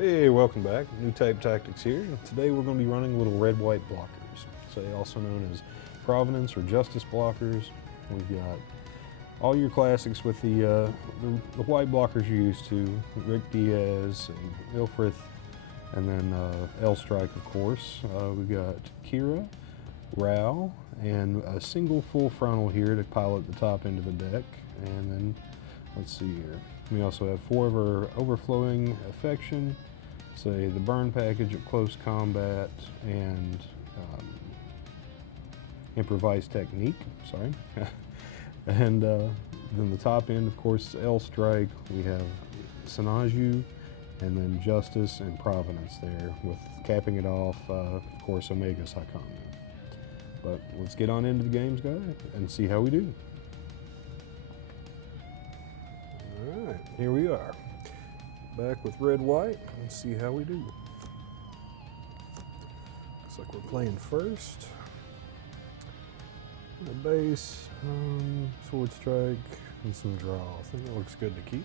Hey, welcome back. New Type Tactics here. Today we're going to be running little red-white blockers, so also known as Provenance or Justice blockers. We've got all your classics with the white blockers you're used to, Rick Diaz, Ilfrith, and then L-Strike, of course. We've got Kira, Rao, and a single full frontal here to pilot the top end of the deck. And then, let's see here. We also have 4 of our Overflowing Affection, say the Burn package at close combat, and Improvised Technique, sorry. And then the top end, of course, L-Strike. We have Sanaju, and then Justice and Provenance there, with capping it off, of course, Omega Psychomu. But let's get on into the games, guys, and see how we do. Alright, here we are. Back with red-white. Let's see how we do. Looks like we're playing first. The base, Sword Strike, and some draw. I think that looks good to keep.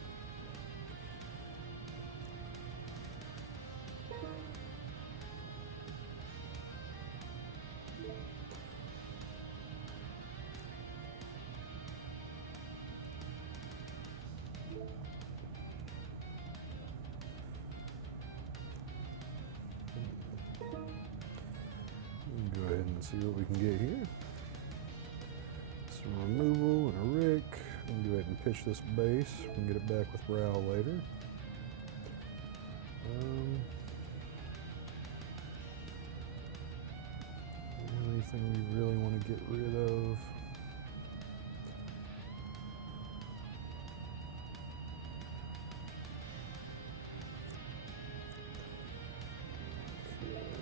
Go ahead and see what we can get here. Some removal and a Rick. I'm go ahead and pitch this base. We can get it back with Rao later. Anything we really want to get rid of?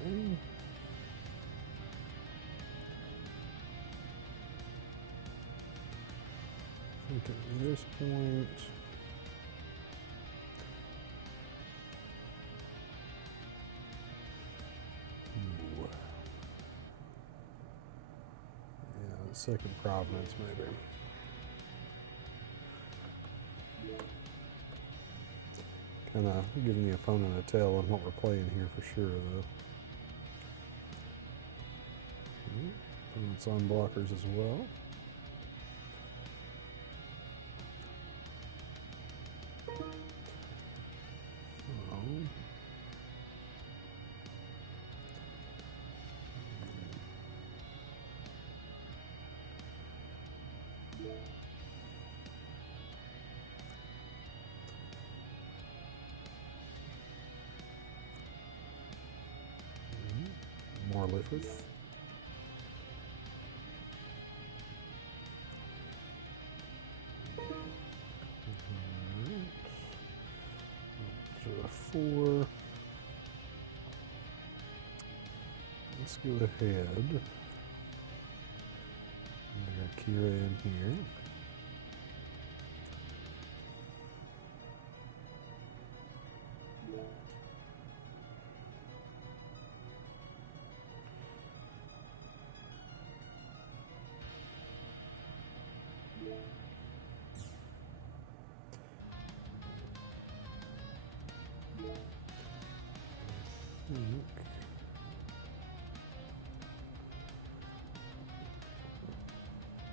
Okay. I think at this point, yeah, the second Provenance maybe. Kind of giving the opponent a tell on what we're playing here for sure, though. Opponent's on blockers as well. More Lifrith. Up to a 4. Let's go ahead. We got Kira in here.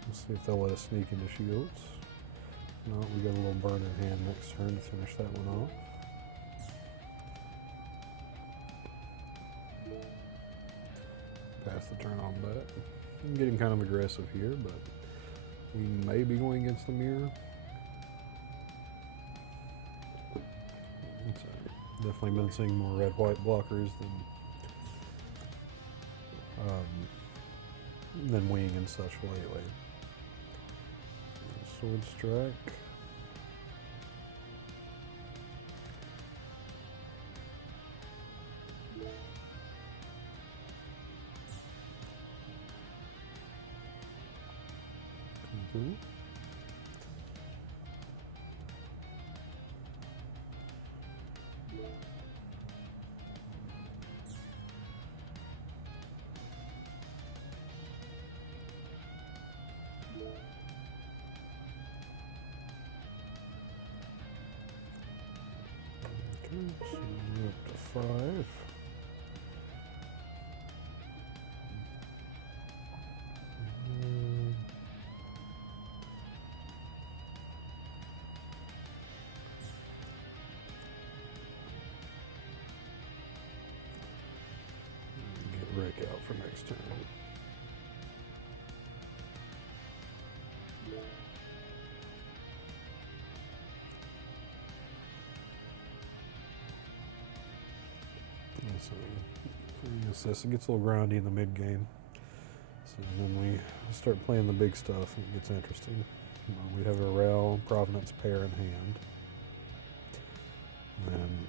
Let's see if they'll let us sneak into shields. No, we got a little burn in hand next turn to finish that one off. Pass the turn on that. I'm getting kind of aggressive here, but we may be going against the mirror. Definitely been seeing more red-white blockers than wing and such lately. Sword Strike. Mm-hmm. Okay, so we're up to 5. Get Rick out for next turn. So it gets a little groundy in the mid game. So then we start playing the big stuff and it gets interesting. We have a Rel Provenance pair in hand. And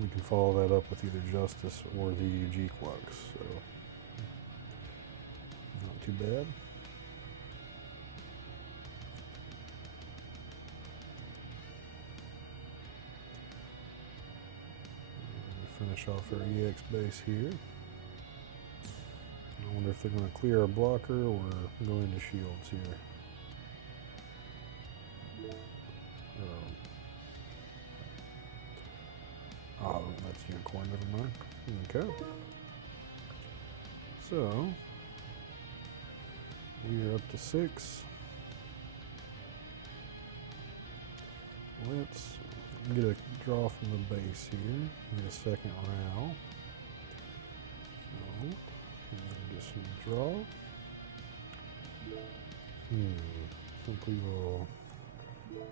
we can follow that up with either Justice or the G-Quux. So not too bad. Finish off our EX base here. I wonder if they're going to clear our blocker or go into shields here. Oh, that's unicorn, never mind. Okay. So, we are up to 6. Let's get a draw from the base here. Get a second row. So, get some draw. I think we will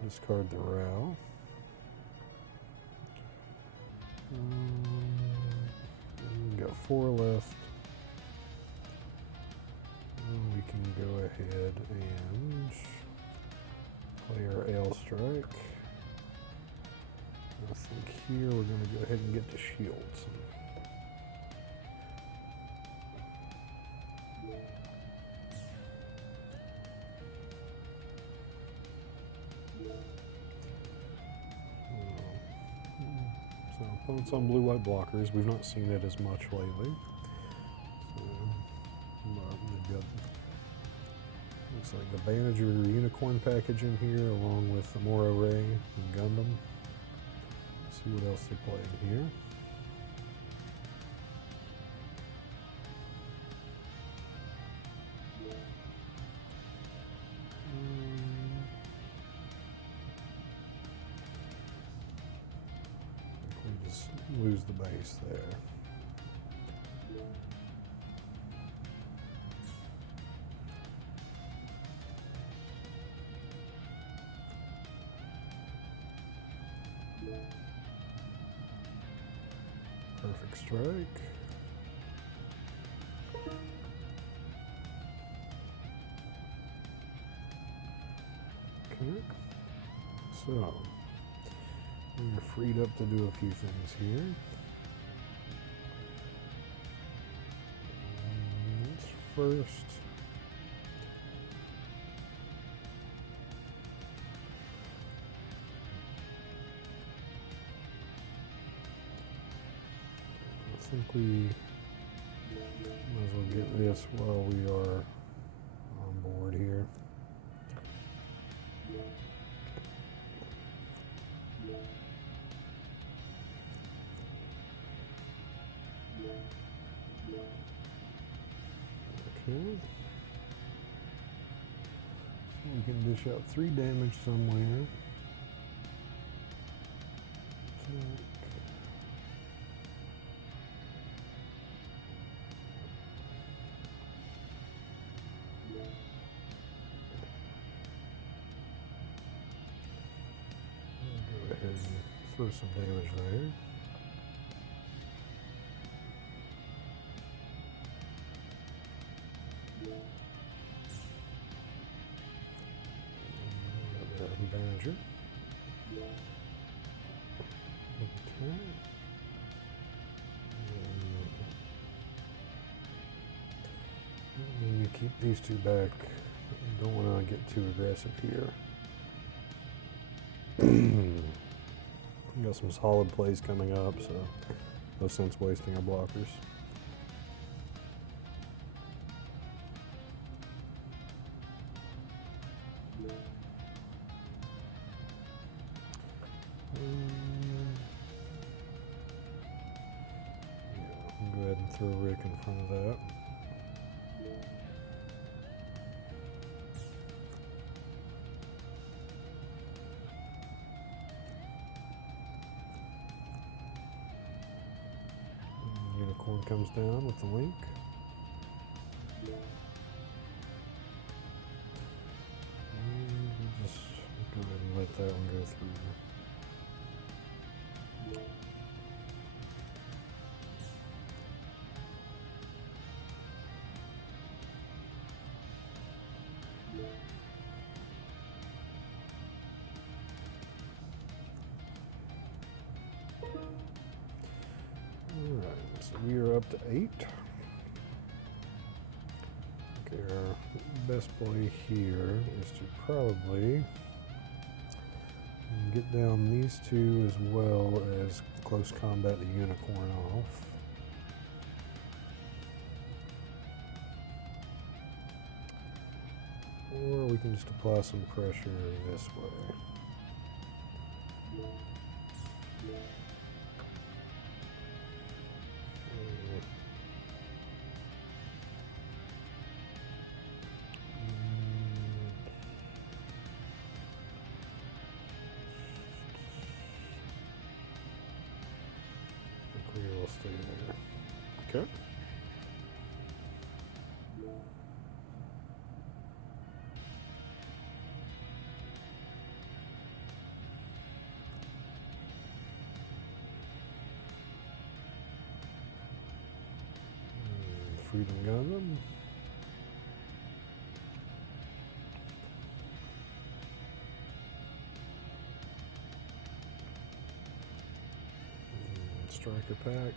discard the row. We've got 4 left. And we can go ahead and play our L strike. I think here we're going to go ahead and get the shields. So opponents on blue-white blockers. We've not seen it as much lately. So, they've got, looks like the Bandager Unicorn package in here, along with the Moro Ray and Gundam. See what else they're playing here. We just lose the base there. Perfect strike. Okay. So, we're freed up to do a few things here. Let's first I think we might as well get this while we are on board here. Okay. We can dish out 3 damage somewhere. Go ahead and throw some damage there. Bandager. Okay. And you keep these 2 back. You don't want to get too aggressive here. We got some solid plays coming up, so no sense wasting our blockers. And throw a Rick in front of that. Unicorn comes down with the link. And we'll just go ahead and let that one go through. Alright, so we are up to 8. Okay, our best play here is to probably get down these two as well as close combat the unicorn off. Or we can just apply some pressure this way. We'll stay there. Okay. Freedom Gundam. Striker pack.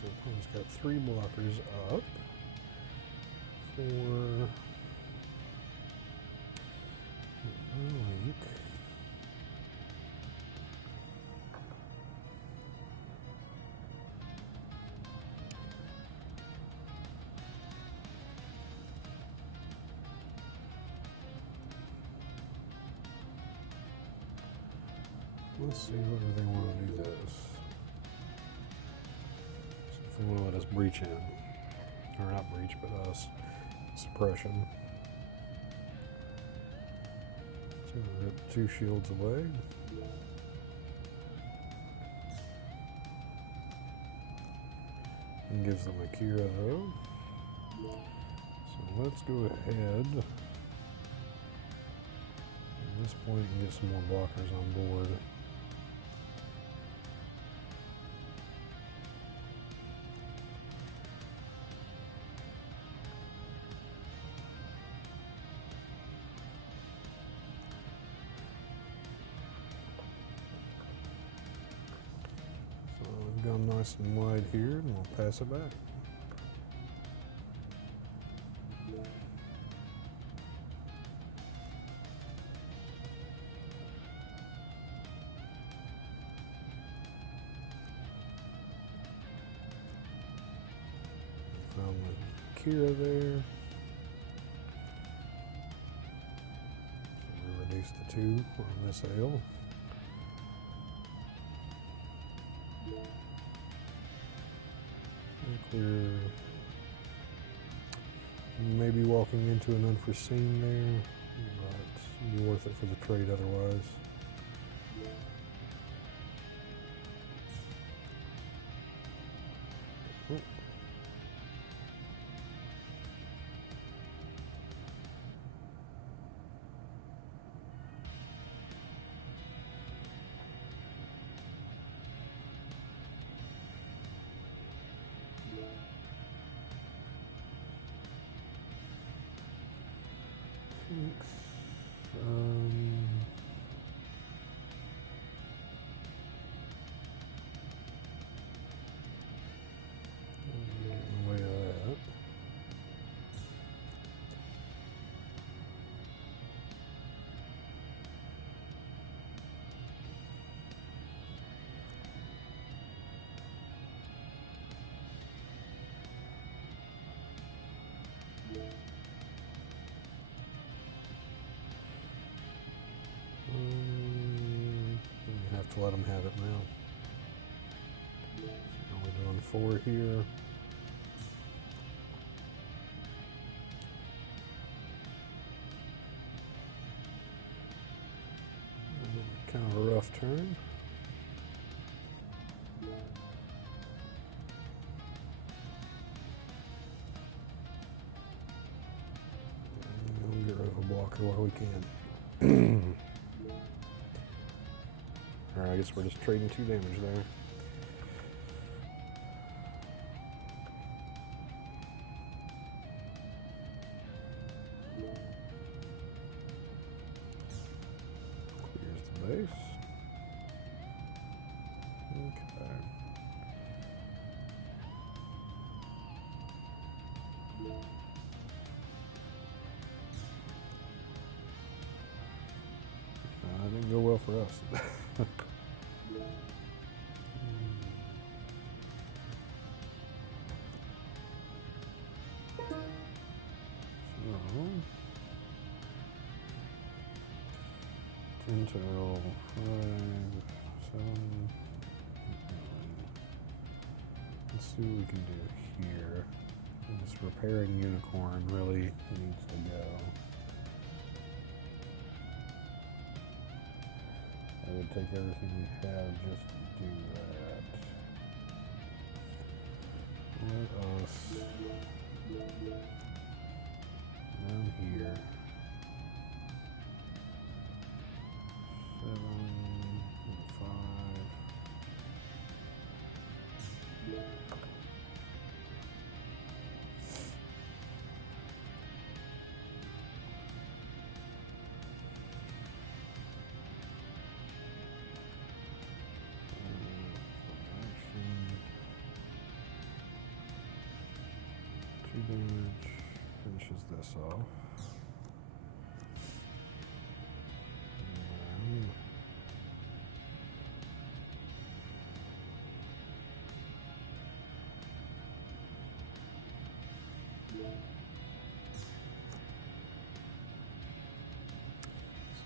So opponent's got 3 blockers up for link. Let's see whether they want to do this. They want to let us breach in. Or not breach, but us. Suppression. So we'll rip 2 shields away. And gives them a Kira though. So let's go ahead. At this point, and get some more blockers on board. Gone nice and wide here, and we'll pass it back. Found the Kira there. So we reduce the 2 on this L. We're maybe walking into an unforeseen there, but it'd be worth it for the trade otherwise. Oh. Getting away of that. have to let them have it now. So we're doing 4 here. Kind of a rough turn. We'll get rid of a blocker while we can. Alright, I guess we're just trading 2 damage there. Clears the base. Okay. That didn't go well for us. Until 5, 7. Let's see what we can do here. This repairing unicorn really needs to go. I would take everything we have just to do that. Let us down here. 7 and 5. Damage finishes this off.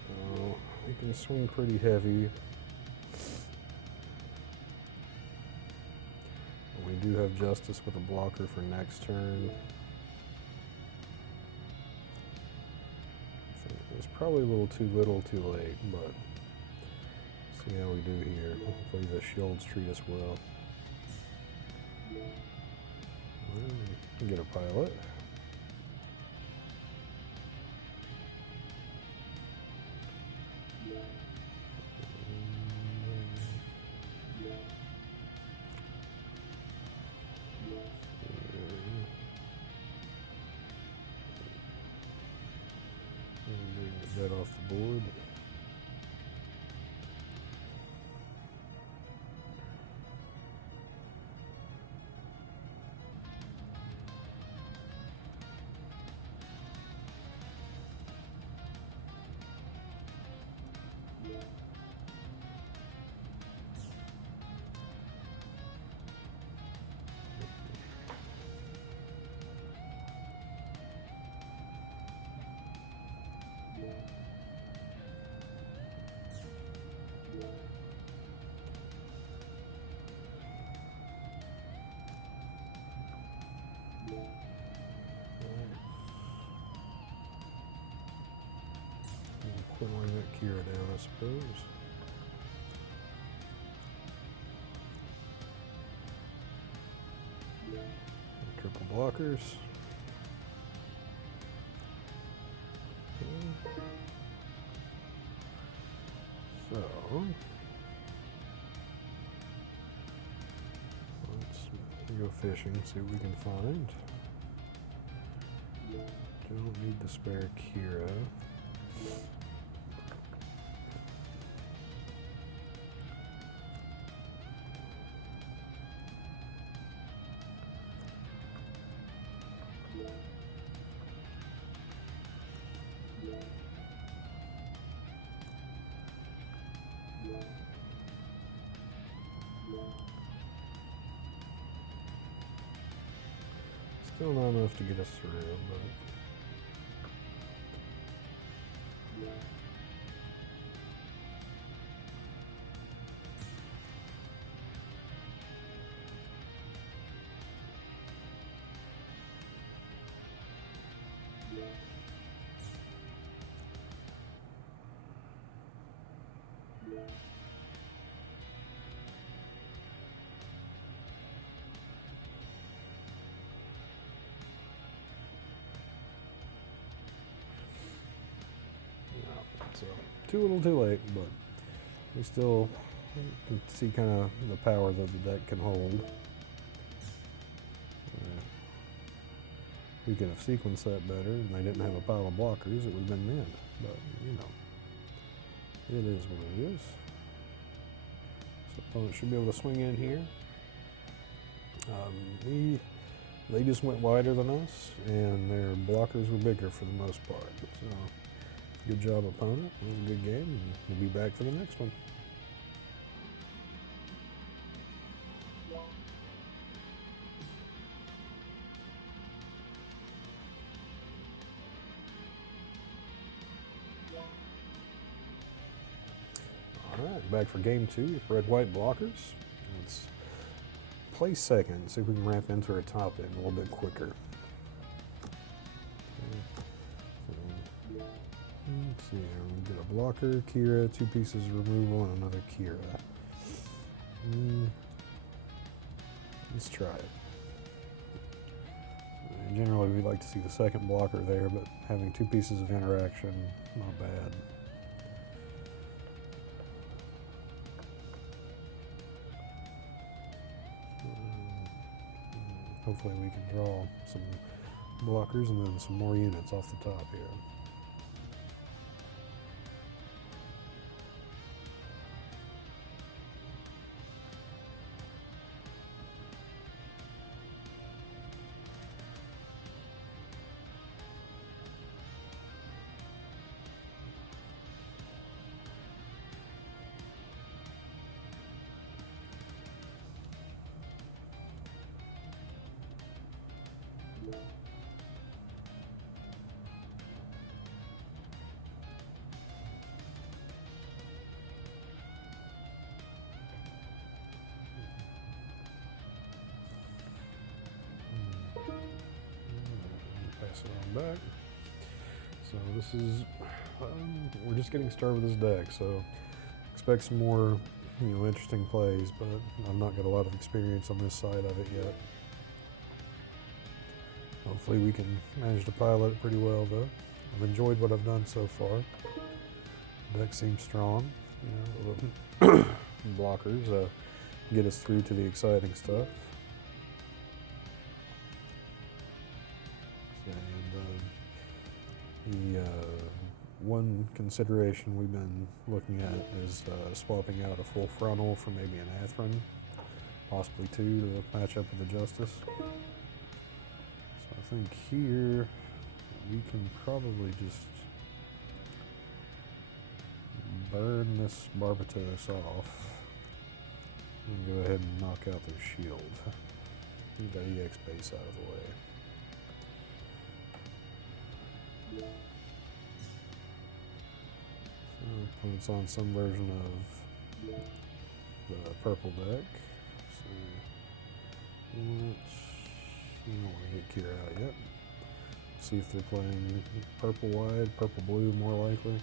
So we can swing pretty heavy. We do have Justice with a blocker for next turn. It's probably a little too late, but see how we do here. Hopefully the shields treat us well. We can get a pilot. Get that off the board. Whittling that Kira down, I suppose. Triple blockers. So let's go fishing, see what we can find. Don't need the spare Kira. Still not enough to get us through, but So, too little too late, but we still can see kind of the power that the deck can hold. We could have sequenced that better and they didn't have a pile of blockers, it would have been min. But, you know, it is what it is. So opponent should be able to swing in here. They just went wider than us, and their blockers were bigger for the most part. So, good job, opponent. It was a good game, and we'll be back for the next one. Alright, back for game 2 with red-white blockers. Let's play second, see if we can ramp into our top end a little bit quicker. Let's see here, we get a blocker, Kira, 2 pieces of removal, and another Kira. Let's try it. Generally, we'd like to see the second blocker there, but having 2 pieces of interaction, not bad. Hopefully we can draw some blockers and then some more units off the top here. Pass it on back. So this is, we're just getting started with this deck, so expect some more, interesting plays, but I've not got a lot of experience on this side of it yet. Hopefully we can manage to pilot it pretty well though. I've enjoyed what I've done so far. The deck seems strong. The blockers get us through to the exciting stuff. And the one consideration we've been looking at is swapping out a full frontal for maybe an Atherin, possibly 2 to match up with the Justice. So I think here we can probably just burn this Barbatos off and go ahead and knock out their shield. Get that EX base out of the way. So opponent's on some version of the purple deck. So let's, we don't want to get Kira out yet. See if they're playing purple wide, purple blue more likely.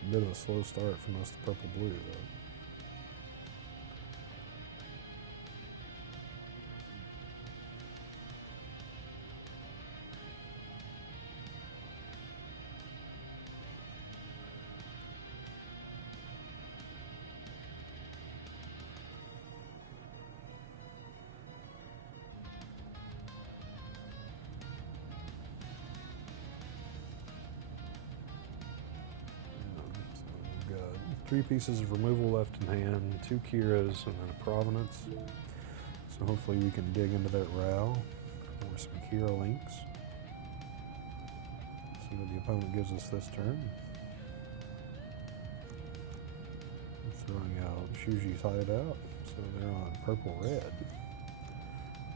It's a bit of a slow start from us to purple blue though. So we've got 3 pieces of removal left in hand, 2 Kiras, and then a Provenance. So hopefully we can dig into that Rao or some Kira links. See what the opponent gives us this turn. Throwing out Shuji's hideout, so they're on purple-red.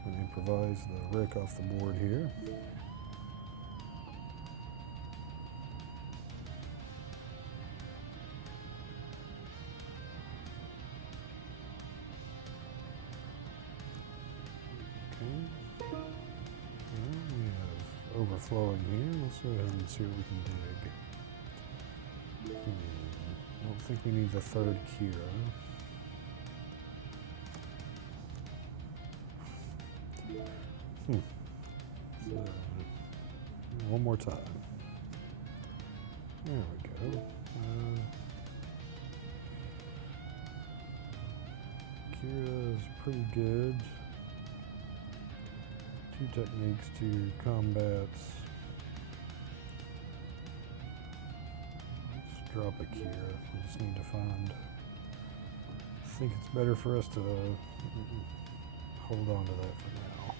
And improvise the Rick off the board here. overflowing here. Let's go ahead and see what we can dig. I don't think we need the third Kira. So, one more time. There we go. Kira is pretty good. 2 techniques, 2 combats. Let's drop a Kira. We just need to find. I think it's better for us to hold on to that for now.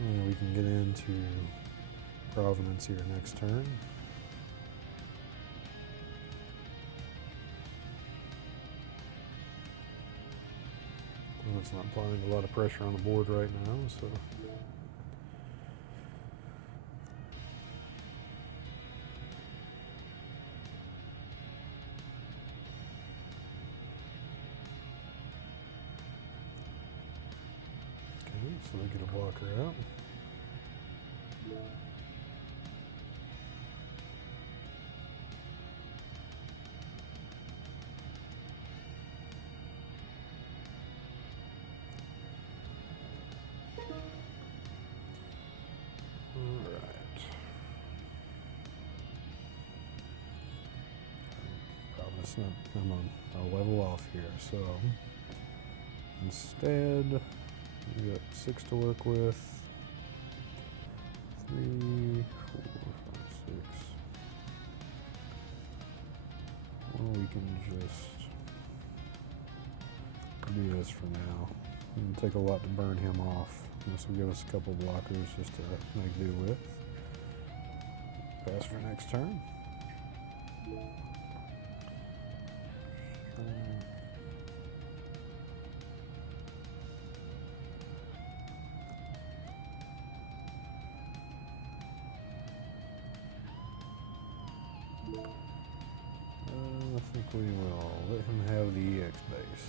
And we can get into Provenance here next turn. Well, it's not applying a lot of pressure on the board right now, so. Okay, so they get a blocker out. I'll level off here. So instead, we got 6 to work with. 3, 4, 5, 6. Well, we can just do this for now. It'll take a lot to burn him off. This will give us a couple blockers just to make do with. Pass for next turn. I think we will let him have the EX base.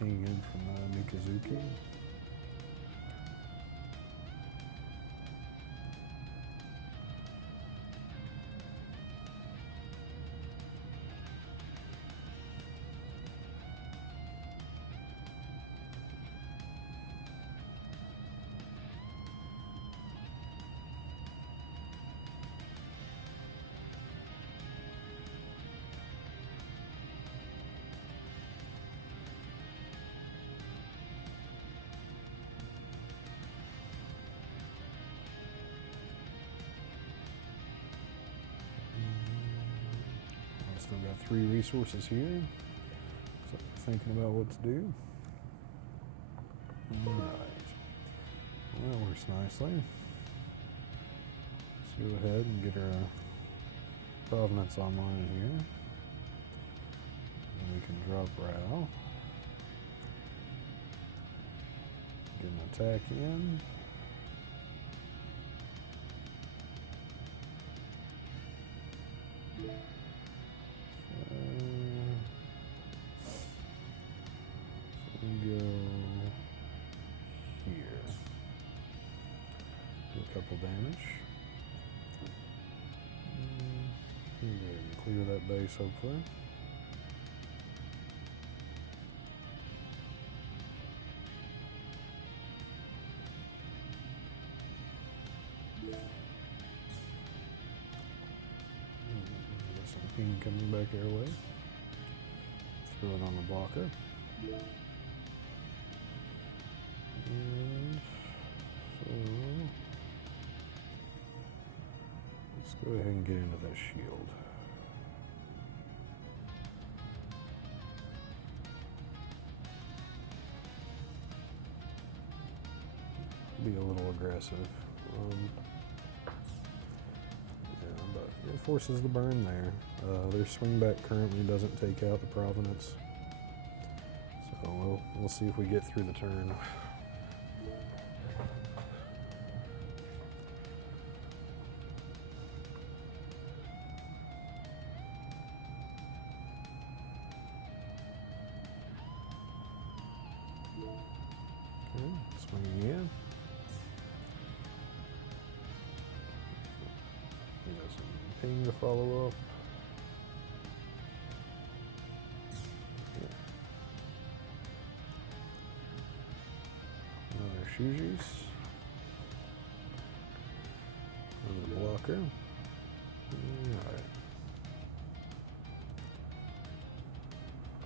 Ping in from Mikazuki. Still got 3 resources here. So thinking about what to do. Alright. Well, that works nicely. Let's go ahead and get our Provenance online here. And we can drop Rao. Get an attack in. Couple damage. Clear that base, hopefully. Got some ping coming back our way. Throw it on the blocker. And so let's go ahead and get into that shield. be a little aggressive. Yeah, but it forces the burn there. Their swing back currently doesn't take out the provenance. So we'll see if we get through the turn. Okay, swing again. Got some ping to follow up. Another Shujis. Another blocker. Alright.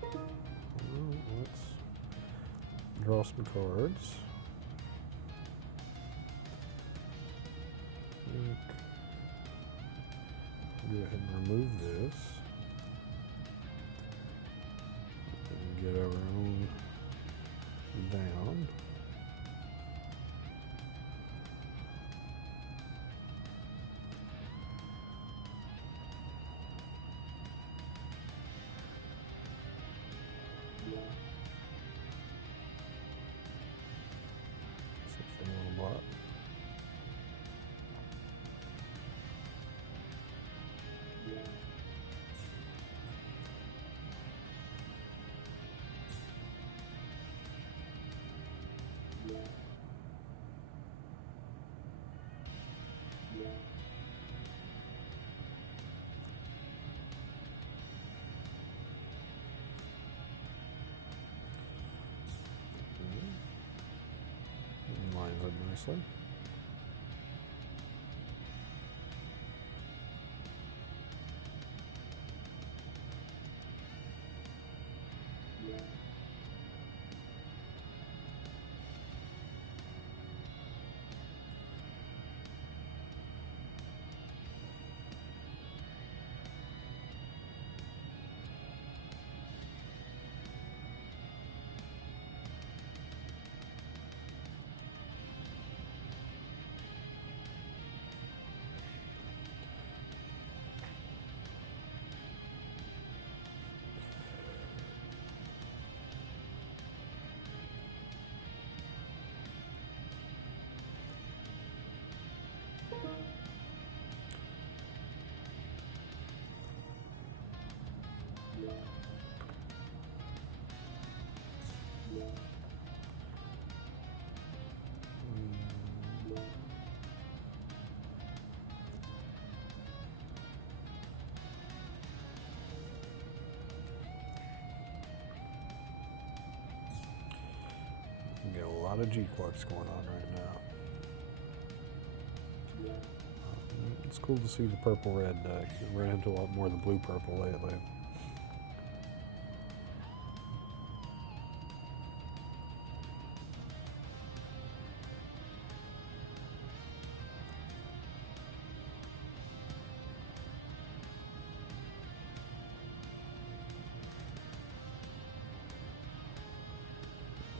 Well, let's draw some cards. Go ahead and remove this. And get our own down. See if they want to block. Lines up nicely. We got a lot of G-Quarks going on right now. It's cool to see the purple-red deck. We ran into a lot more of the blue-purple lately.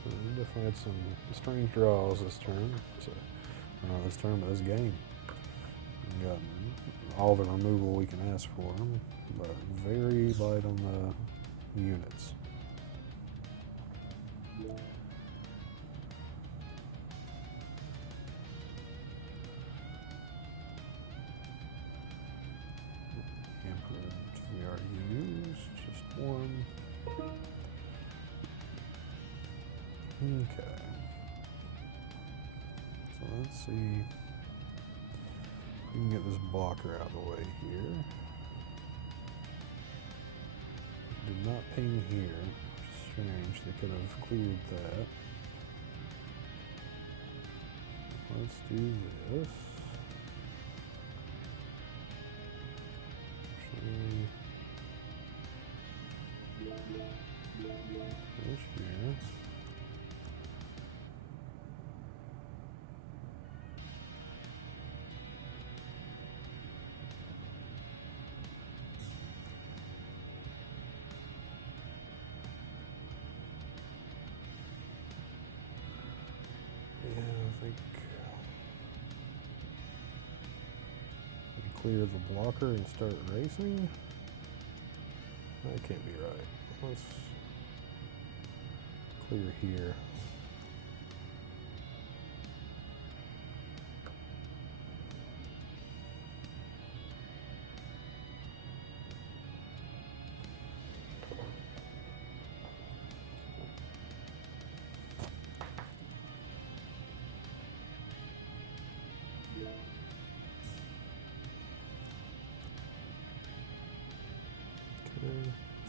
So we definitely had some strange draws this turn. So, not this turn, but this game. We got all the removal we can ask for, but very light on the units. Improved we already used, just one. Okay. So let's see. We can get this blocker out of the way here. Did not ping here, which is strange. They could have cleared that. Let's do this. Actually, this here. Yeah, I think clear the blocker and start racing? That can't be right. Let's clear here.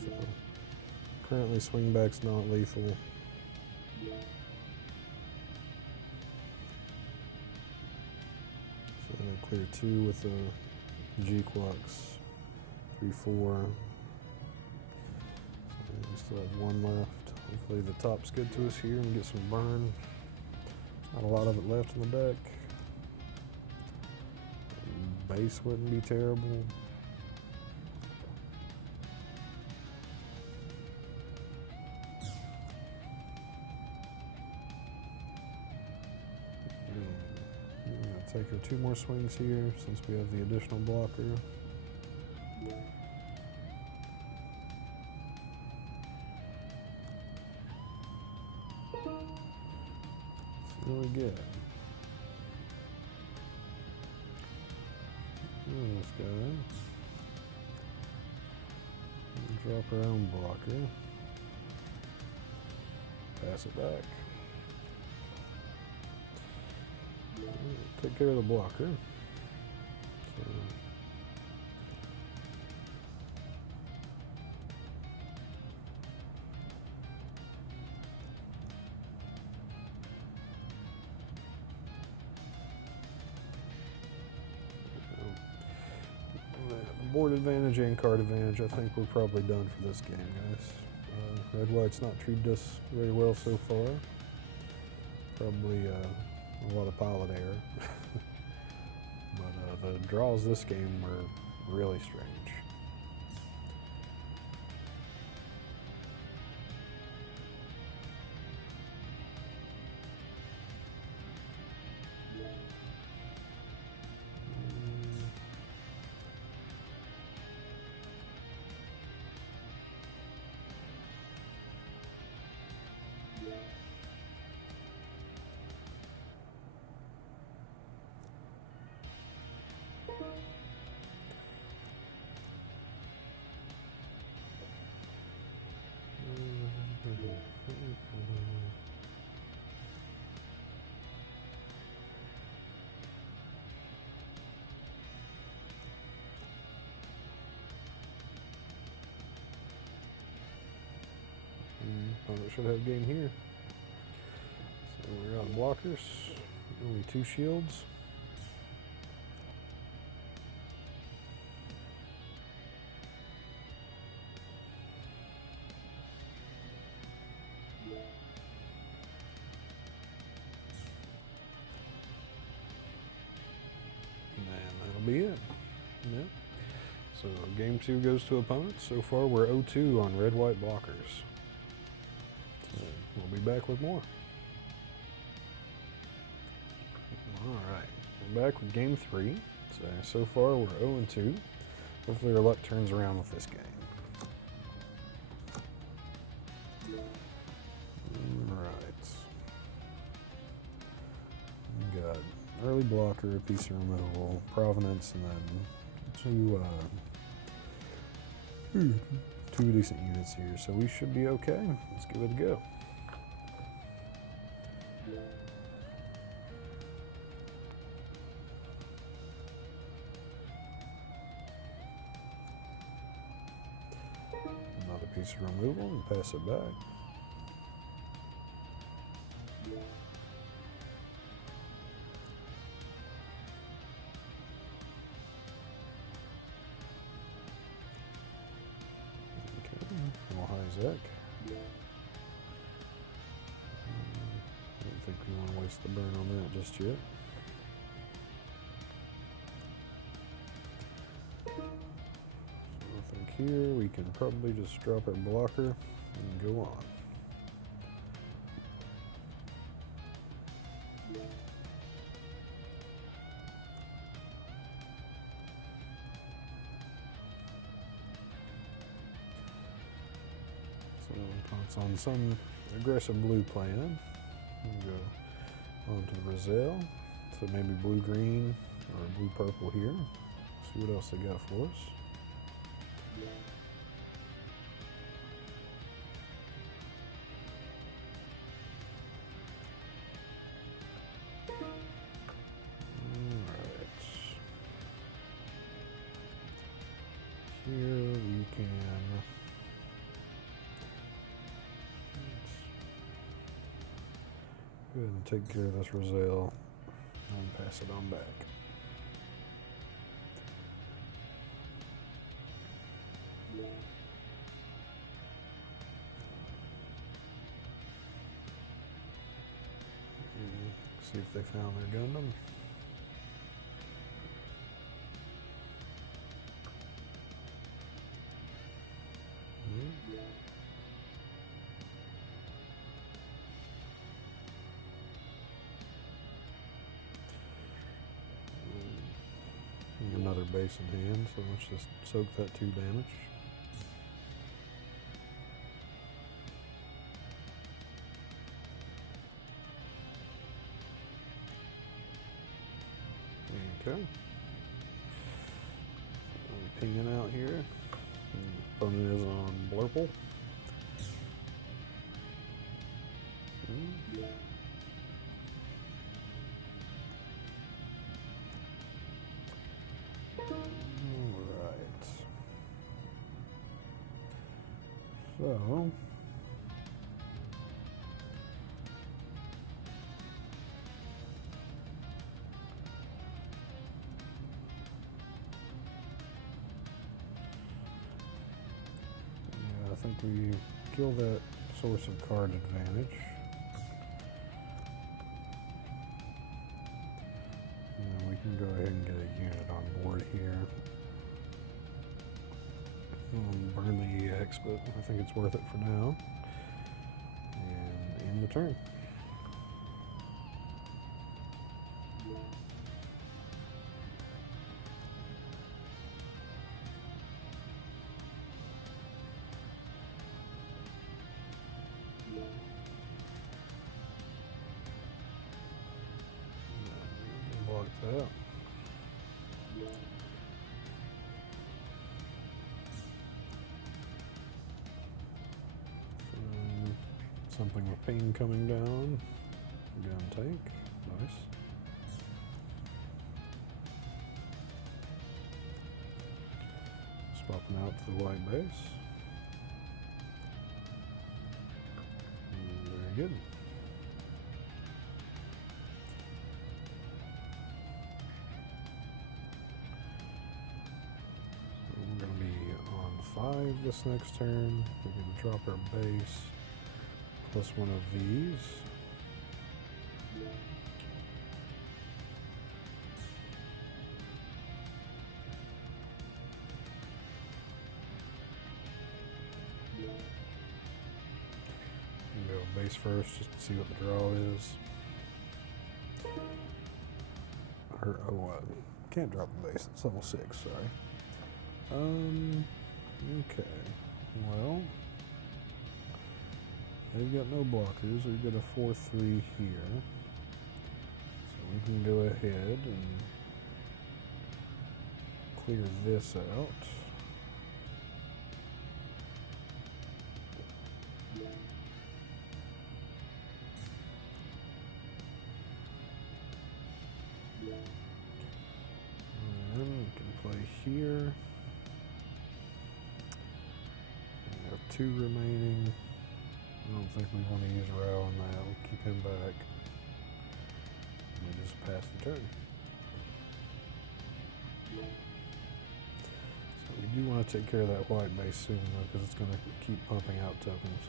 So currently swingback's not lethal. So I clear 2 with the G-Quux, 3, 4. So we still have 1 left. Hopefully the top's good to us here and get some burn. Not a lot of it left in the deck. Base wouldn't be terrible. Take her 2 more swings here since we have the additional blocker. It's really good. This guy. Drop her own blocker. Pass it back. Take care of the blocker. So board advantage and card advantage. I think we're probably done for this game, guys. Red-White's not treated us very well so far. Probably a lot of pilot error. But the draws this game were really strange. Opponent should have game here. So we're out of blockers. Only 2 shields. And that'll be it. Yeah. So game 2 goes to opponents. So far we're 0-2 on red-white blockers. So we'll be back with more. Alright, we're back with game 3. So far we're 0-2. Hopefully our luck turns around with this game. Alright. We got early blocker, piece of removal, provenance, and then two decent units here. So we should be okay. Let's give it a go. Another piece of removal and pass it back. Isaac. I don't think we want to waste the burn on that just yet. So I think here we can probably just drop our blocker and go on. It's on some aggressive blue plan. We'll go on to the Roselle. So maybe blue-green or blue-purple here. See what else they got for us. Alright. Here we can... Go ahead and take care of this Roselle and pass it on back. See if they found their Gundam. Another base in hand, so let's just soak that 2 damage. Okay. Pinging out here. Opponent is on Blurple. Alright. So I think we kill that source of card advantage. And we can go ahead and get a unit on board here. Burn the EX, but I think it's worth it for now. And end the turn. Block that. Something with pain coming down. Gun tank. Nice. Swapping out to the white base. Very good. We're going to be on 5 this next turn. We're going to drop our base. Plus one of these. Go base first just to see what the draw is. Can't drop a base. It's level 6, sorry. Okay. Well, they've got no blockers. We've got a 4-3 here. So we can go ahead and clear this out. And then we can play here. We have 2 remaining. I don't think we want to use Rao on that. We'll keep him back. And we just pass the turn. So we do want to take care of that white base soon, though, because it's going to keep pumping out tokens.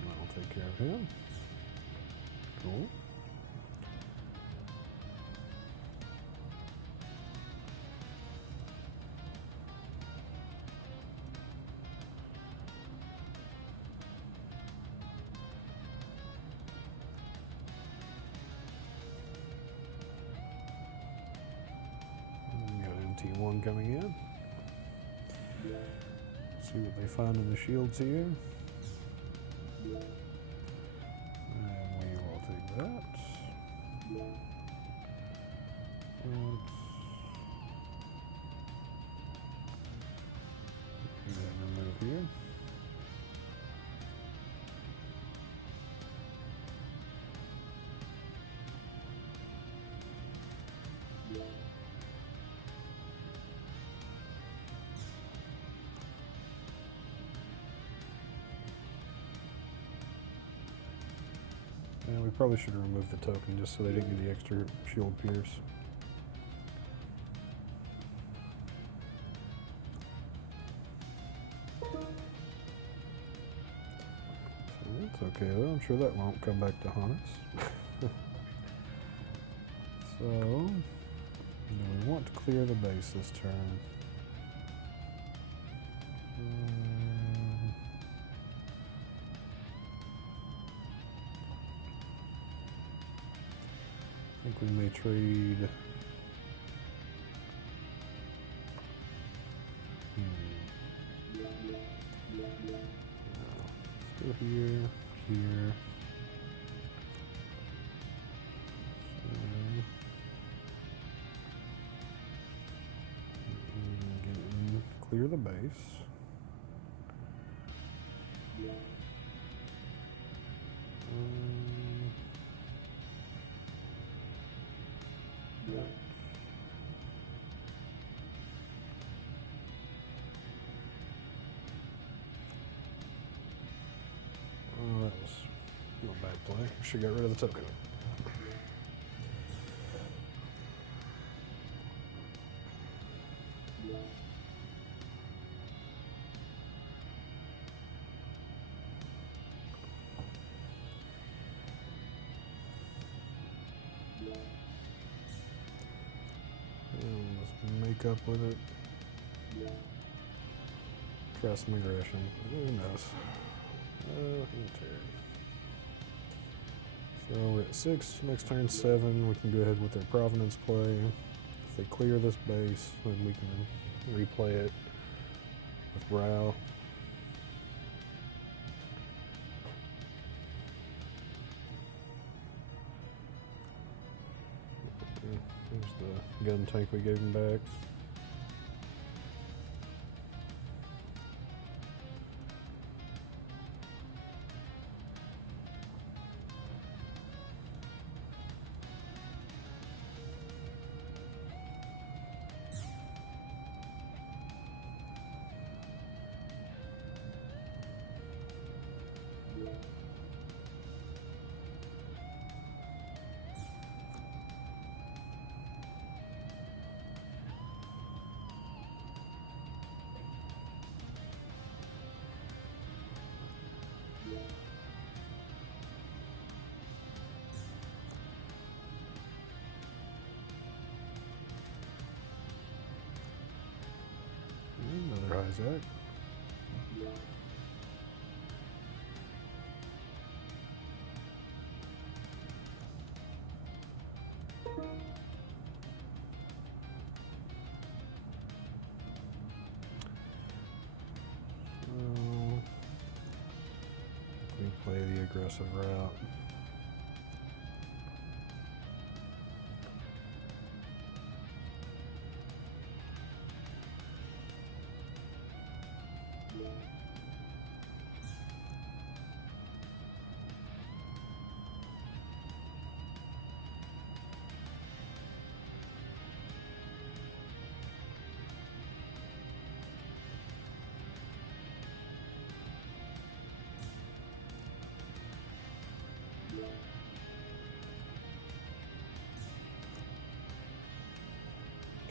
And I'll take care of him. Cool. one coming in. See what they find in the shields here. And we will take that. Remove here. And we probably should have removed the token just so they didn't get the extra shield pierce. That's okay though, I'm sure that won't come back to haunt us. So, we want to clear the base this turn. I think we may trade. Let's go here, here. Clear the base. Oh, that was not a bad play. Should get rid of the token. Make up with it. Trust some aggression. Who knows? So we're at 6. Next turn 7. We can go ahead with their Providence play. If they clear this base, then we can replay it with Brow. There's the gun tank we gave him back. Another Isaac. We play the aggressive route.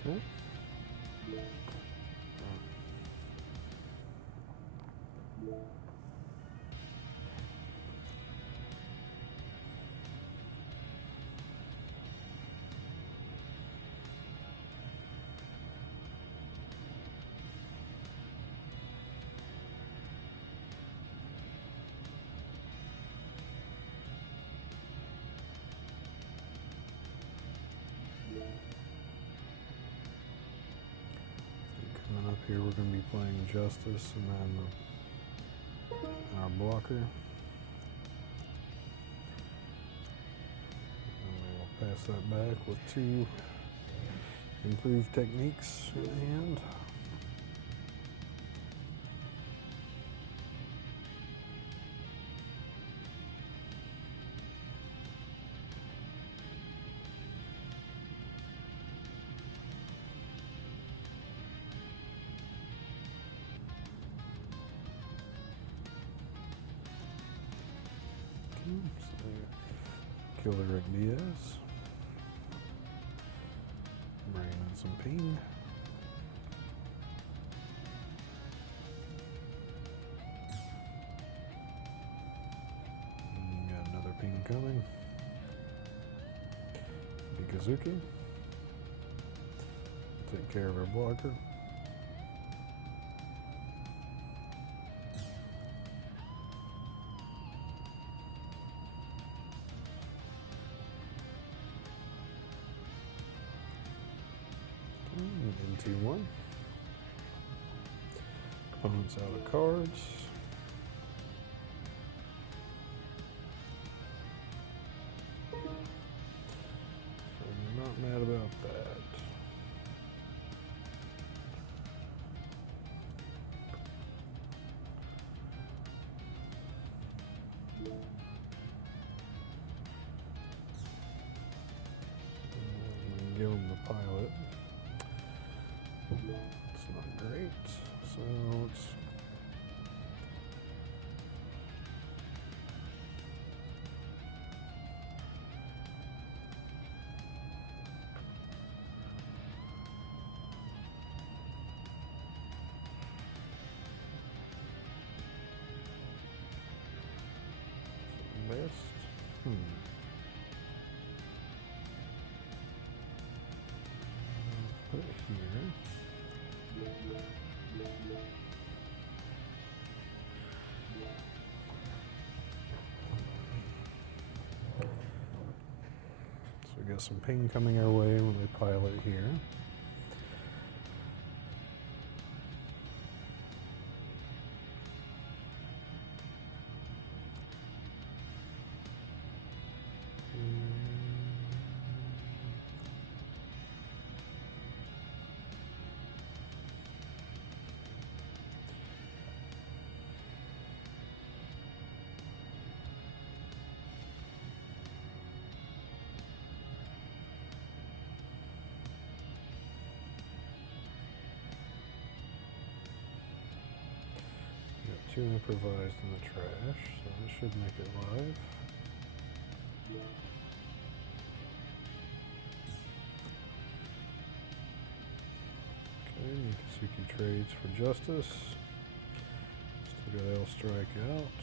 Okay. playing Justice and then our blocker. And we will pass that back with 2 improved techniques in hand. So kill the Rick Diaz. Bring in some ping. Got another ping coming. Mikazuki. Take care of our blocker. Into 1. Opponent's out of cards. So I'm not mad about that. Give him the pilot. It's not great, so let's best. Put it here. So we got some ping coming our way when we pilot here. Got 2 improvised in the trash, so that should make it live. Okay, Mikazuki trades for Justice. Still got L strike out.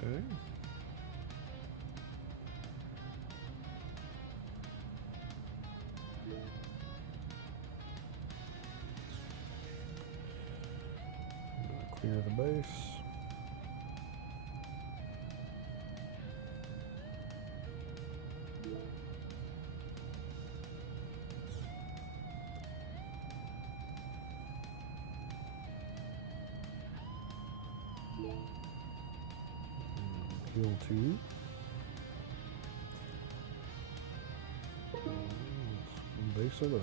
Okay. Clear the base. Heal 2. Base it up.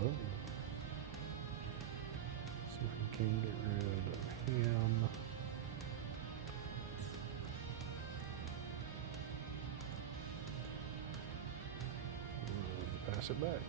See if we can get rid of him. Pass it back.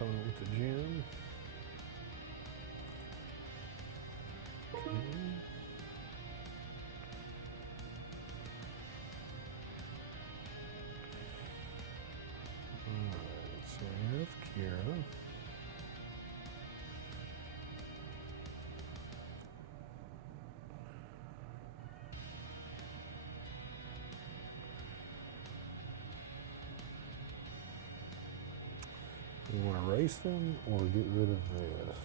opponent with the gem. Okay. Alright, so we have Kira. You want to race them or get rid of this?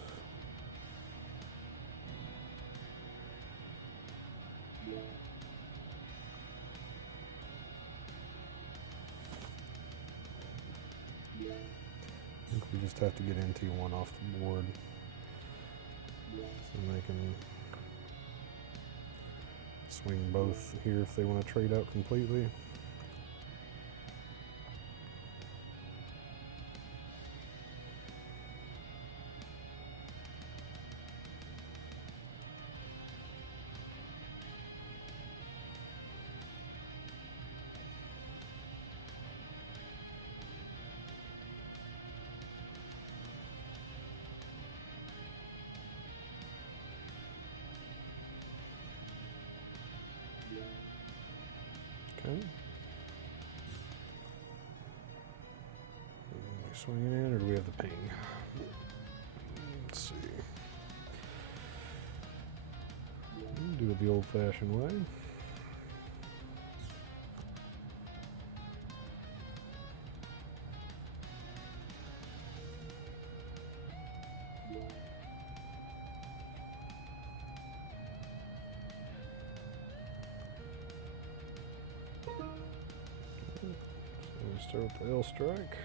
I think we just have to get NT1 off the board so they can swing both here if they want to trade out completely. Okay. Are we swinging in, or do we have the ping? Let's see. We'll do it the old-fashioned way. Start with the L strike.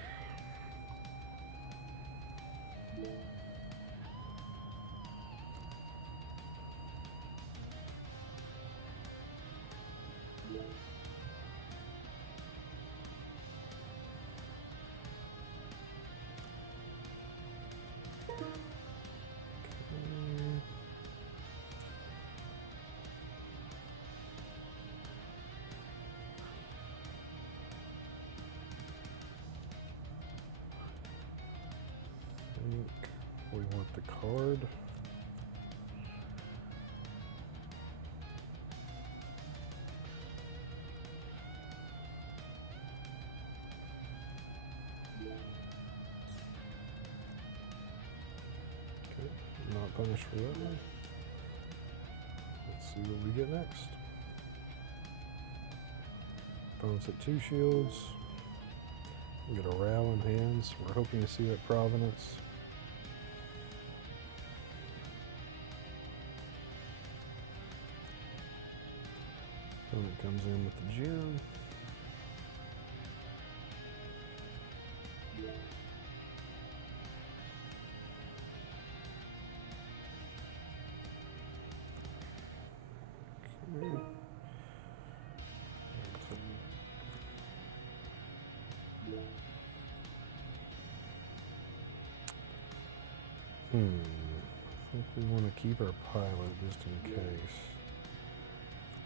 We want the card. Okay, not punished for that one. Let's see what we get next. Opponent's at 2 shields. We get a Row in hands. We're hoping to see that Providence. Opponent comes in with the gem. I think we want to keep our pilot just in case.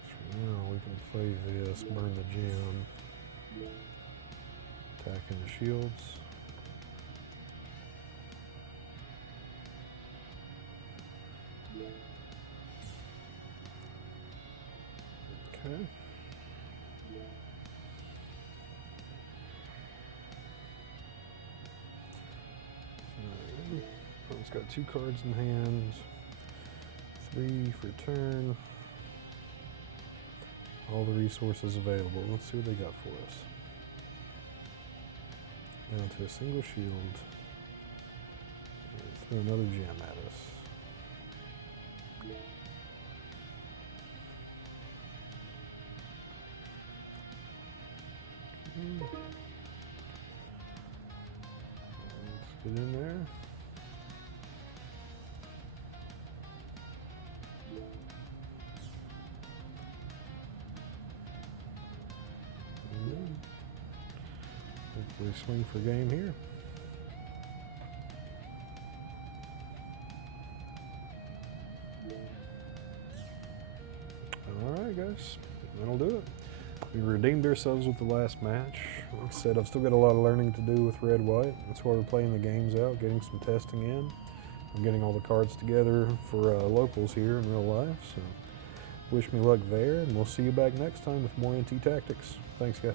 For now, we can play this, burn the gem, attacking the shields. Okay. It's got 2 cards in hand, 3 for turn. All the resources available. Let's see what they got for us. Down to a single shield. Throw another gem at us. Let's get in there. Hopefully swing for game here. Alright guys, that'll do it. We redeemed ourselves with the last match. Like I said, I've still got a lot of learning to do with red-white. That's why we're playing the games out, getting some testing in. I'm getting all the cards together for locals here in real life. So wish me luck there, and we'll see you back next time with more NT Tactics. Thanks, guys.